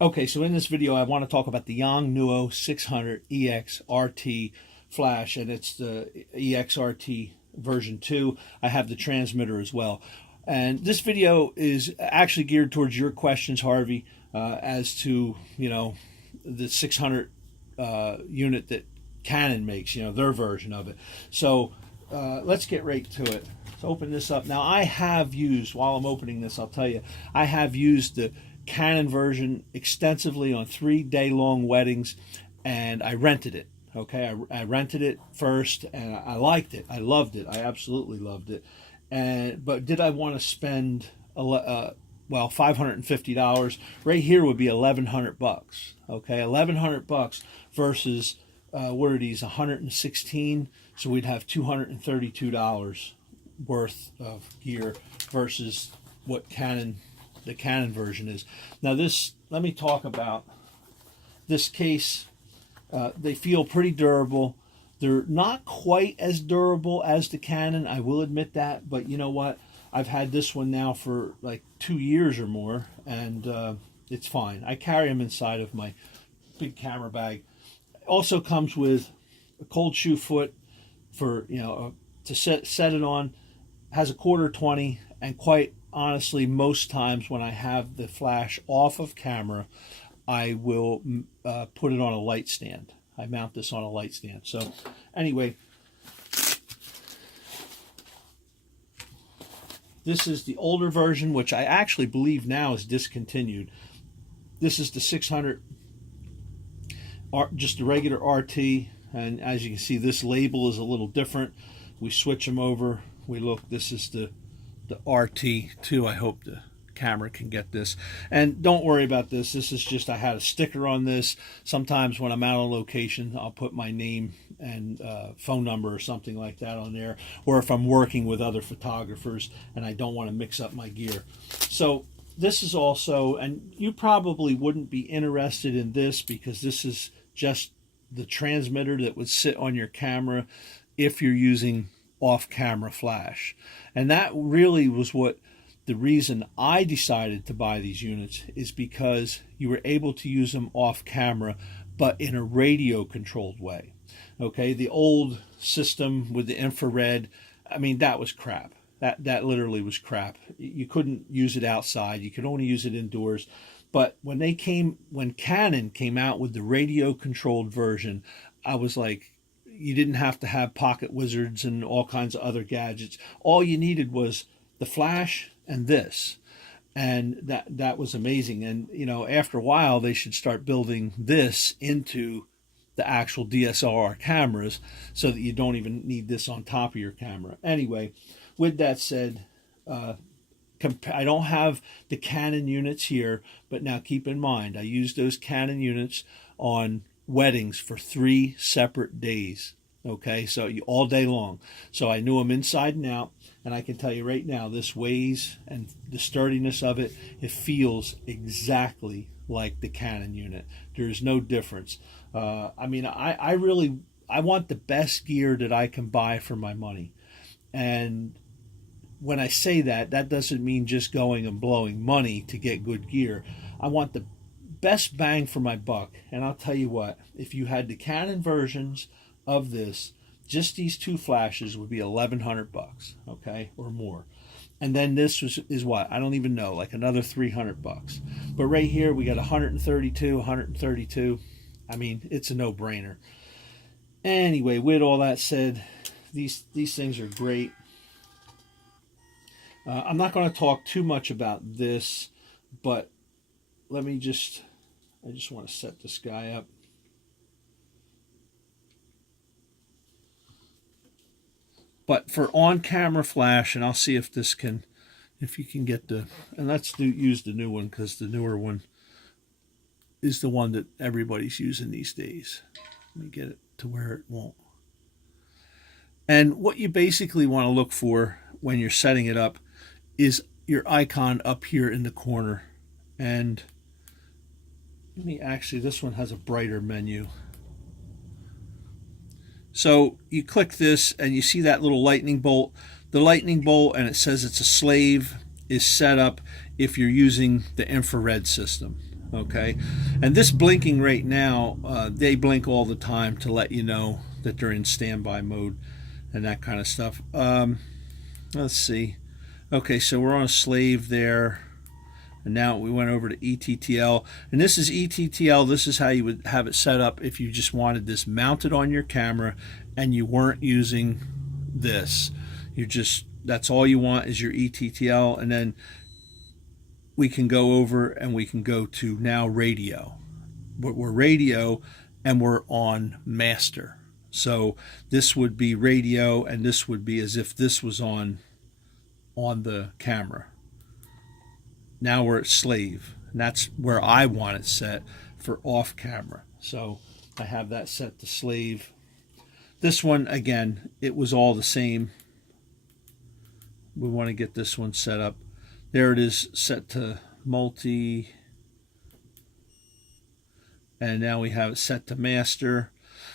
Okay, so in this video, I want to talk about the Yongnuo 600 EXRT flash, and it's the EXRT version 2. I have the transmitter as well. And this video is actually geared towards your questions, Harvey, as to, the 600 unit that Canon makes, their version of it. So let's get right to it. Let's open this up. Now, I have used, while I'm opening this, I'll tell you, I have used the Canon version extensively on 3-day-long weddings, and I rented it. Okay, I rented it first, and I liked it. I loved it. I absolutely loved it. But did I want to spend $550? Right here would be $1,100. Okay, $1,100 versus what are these, 116? So we'd have $232 worth of gear versus what the Canon version is. Now let me talk about this case. They feel pretty durable. They're not quite as durable as the Canon, I will admit that, but you know what? I've had this one now for like 2 years or more, and it's fine. I carry them inside of my big camera bag. Also comes with a cold shoe foot for, to set it on. Has a 1/4-20, and quite honestly, most times when I have the flash off of camera, I will put it on a light stand. I mount this on a light stand. So anyway, this is the older version, which I actually believe now is discontinued. This is the 600, just the regular RT, and as you can see, this label is a little different. We switch them over. We look, this is the RT2. I hope the camera can get this. And don't worry about this. This is just, I had a sticker on this. Sometimes when I'm out on location, I'll put my name and phone number or something like that on there. Or if I'm working with other photographers and I don't want to mix up my gear. So this is also, and you probably wouldn't be interested in this because this is just the transmitter that would sit on your camera if you're using off-camera flash. And that really was the reason I decided to buy these units, is because you were able to use them off camera, but in a radio controlled way. Okay, the old system with the infrared, I mean, that was crap. That literally was crap. You couldn't use it outside. You could only use it indoors. But when Canon came out with the radio controlled version, I was like, you didn't have to have pocket wizards and all kinds of other gadgets. All you needed was the flash and this, and that was amazing. And after a while, they should start building this into the actual DSLR cameras so that you don't even need this on top of your camera. Anyway, with that said, I don't have the Canon units here, but now keep in mind, I used those Canon units on weddings for 3 separate days. Okay, so all day long. So I knew them inside and out, and I can tell you right now, this weighs, and the sturdiness of it, it feels exactly like the Canon unit. There's no difference. I mean, I want the best gear that I can buy for my money. And when I say that, that doesn't mean just going and blowing money to get good gear. I want the best bang for my buck. And I'll tell you what, if you had the Canon versions of this, just these 2 flashes would be $1,100, okay, or more. And then this is what, I don't even know, like another $300. But right here we got 132. I mean, it's a no-brainer. Anyway, with all that said, these things are great. I'm not going to talk too much about this, but I just want to set this guy up. But for on-camera flash, and I'll see if you can get and let's use the new one, because the newer one is the one that everybody's using these days. Let me get it to where it won't. And what you basically want to look for when you're setting it up is your icon up here in the corner. And this one has a brighter menu. So you click this and you see that little lightning bolt. The lightning bolt, and it says it's a slave, is set up if you're using the infrared system. Okay, and this blinking right now, they blink all the time to let you know that they're in standby mode and that kind of stuff. Let's see. Okay, so we're on a slave there. And now we went over to ETTL. And this is ETTL. This is how you would have it set up if you just wanted this mounted on your camera and you weren't using this. That's all you want is your ETTL. And then we can go over and we can go to now radio. We're radio and we're on master. So this would be radio and this would be as if this was on the camera. Now we're at slave, and that's where I want it set for off camera. So I have that set to slave. This one, again, it was all the same. We want to get this one set up. There it is, set to multi. And now we have it set to master.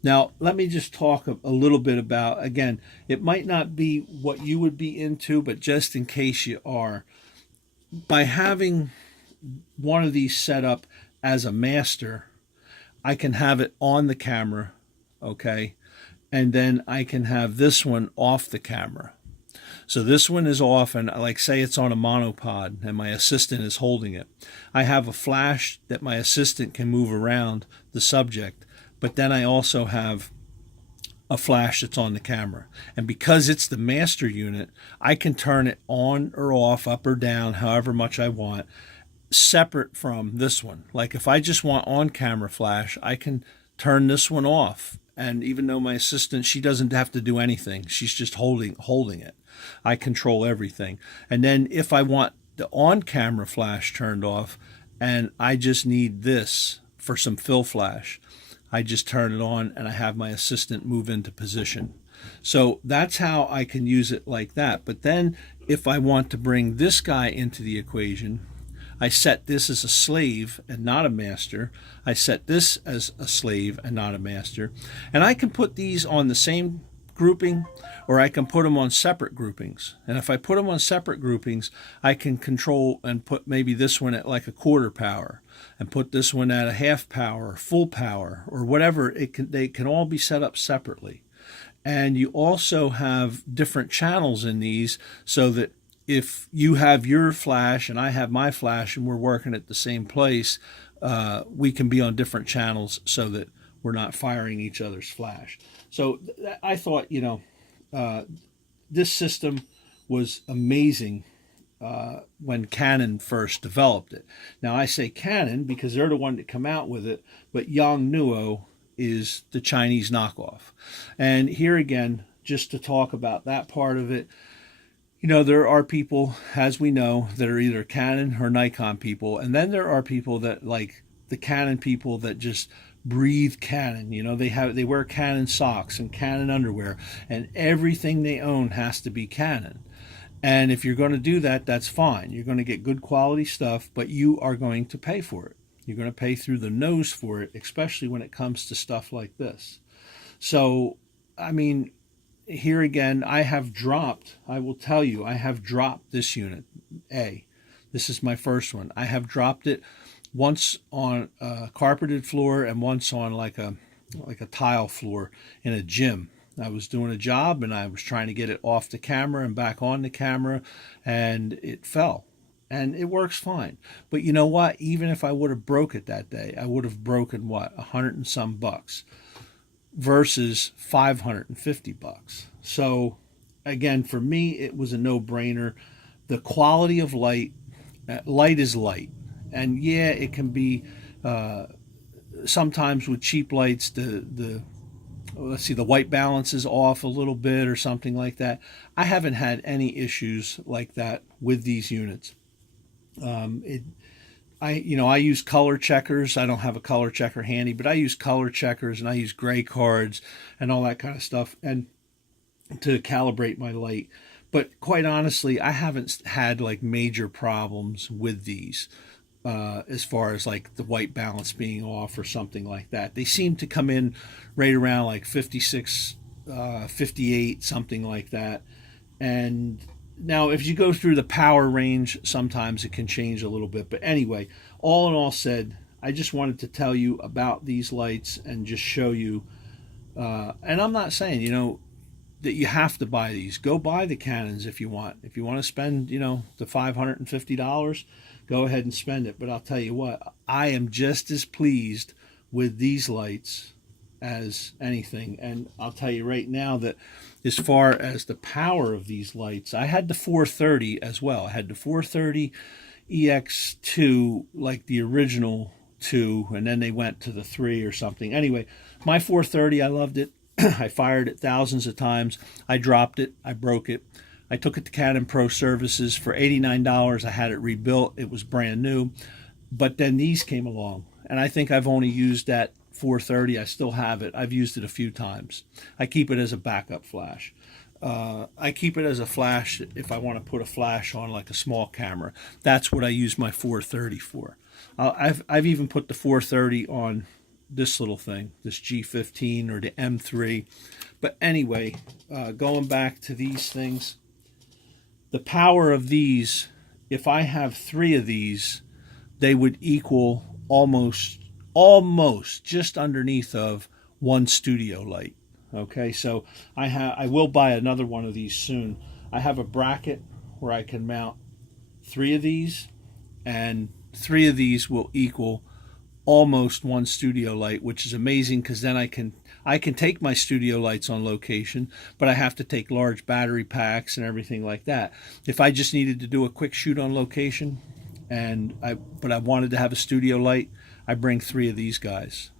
Now, let me just talk a little bit about, again, it might not be what you would be into, but just in case you are, by having one of these set up as a master, I can have it on the camera, okay? And then I can have this one off the camera. So this one is off, and like say it's on a monopod and my assistant is holding it. I have a flash that my assistant can move around the subject, but then I also have a flash that's on the camera. And because it's the master unit, I can turn it on or off, up or down, however much I want, separate from this one. Like if I just want on camera flash, I can turn this one off. And even though my assistant, she doesn't have to do anything. She's just holding it. I control everything. And then if I want the on camera flash turned off and I just need this for some fill flash, I just turn it on and I have my assistant move into position. So that's how I can use it like that. But then if I want to bring this guy into the equation, I set this as a slave and not a master. I set this as a slave and not a master. And I can put these on the same grouping or I can put them on separate groupings. And if I put them on separate groupings, I can control and put maybe this one at like a quarter power and put this one at a half power, full power, or whatever. They can all be set up separately. And you also have different channels in these so that if you have your flash and I have my flash and we're working at the same place, we can be on different channels so that we're not firing each other's flash. So I thought, this system was amazing when Canon first developed it. Now I say Canon because they're the one that come out with it, but Yongnuo is the Chinese knockoff. And here again, just to talk about that part of it, there are people, as we know, that are either Canon or Nikon people, and then there are people that like the Canon people that just breathe Canon. They wear Canon socks and Canon underwear, and everything they own has to be Canon. And if you're going to do that, that's fine. You're going to get good quality stuff, but you are going to pay for it. You're going to pay through the nose for it, especially when it comes to stuff like this. So, I mean, here again, I will tell you, I have dropped this unit, A. This is my first one. I have dropped it once on a carpeted floor and once on like a tile floor in a gym. I was doing a job and I was trying to get it off the camera and back on the camera, and it fell. And it works fine. But you know what? Even if I would have broke it that day, I would have broken what, $100 and some bucks versus $550. So again, for me, it was a no-brainer. The quality of light is light. And yeah, it can be sometimes with cheap lights, the white balance is off a little bit or something like that. I haven't had any issues like that with these units. I use color checkers. I don't have a color checker handy, but I use color checkers and I use gray cards and all that kind of stuff and to calibrate my light. But quite honestly, I haven't had like major problems with these as far as like the white balance being off or something like that. They seem to come in right around like 56, 58, something like that. And now, if you go through the power range, sometimes it can change a little bit. But anyway, all in all said, I just wanted to tell you about these lights and just show you. And I'm not saying, that you have to buy these. Go buy the Canons if you want. If you want to spend, the $550, go ahead and spend it. But I'll tell you what, I am just as pleased with these lights as anything. And I'll tell you right now that as far as the power of these lights, I had the 430 as well. I had the 430 EX2, like the original 2, and then they went to the 3 or something. Anyway, my 430, I loved it. I fired it thousands of times. I dropped it. I broke it. I took it to Canon Pro Services for $89. I had it rebuilt. It was brand new. But then these came along, and I think I've only used that 430. I still have it. I've used it a few times. I keep it as a backup flash. I keep it as a flash if I want to put a flash on like a small camera. That's what I use my 430 for. I've even put the 430 on this little thing, this G15 or the M3. But anyway, going back to these things, the power of these, if I have 3 of these, they would equal almost just underneath of one studio light. Okay, so I will buy another one of these soon. I have a bracket where I can mount 3 of these, and 3 of these will equal almost one studio light, which is amazing, because then I can take my studio lights on location, but I have to take large battery packs and everything like that. If I just needed to do a quick shoot on location, but I wanted to have a studio light, I bring 3 of these guys.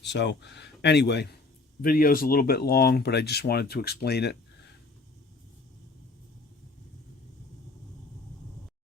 So anyway, video's a little bit long, but I just wanted to explain it.